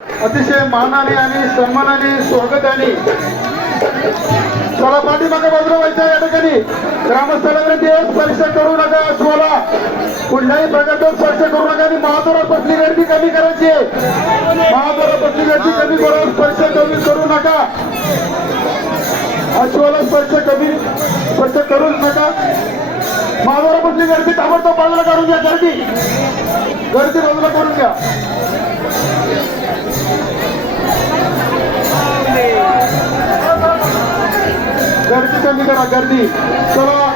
अतिशय मानाने आणि सन्मानाने स्वागताने चला पाठीमागे बाजूला व्हायचं या ठिकाणी ग्रामस्थांना स्पर्श करू नका अश्वाला कुठल्याही प्रकारचा स्पर्श करू नका आणि महादोरात बसली गर्दी कमी करायची महादोरात बसली गर्दी कमी करून स्पर्श करू नका अश्वाला स्पर्श करूच नका महादोरात बसली गर्दी ताबडतोब बाजूला काढून घ्या गर्दी बाजूला करून घ्या गर्दी कमी करा गर्दी चला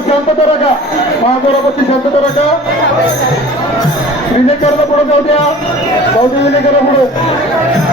शांतता राखा महागोरापती शांतता राखा विलेकरला पुढे जाऊ द्या विलेकरला पुढे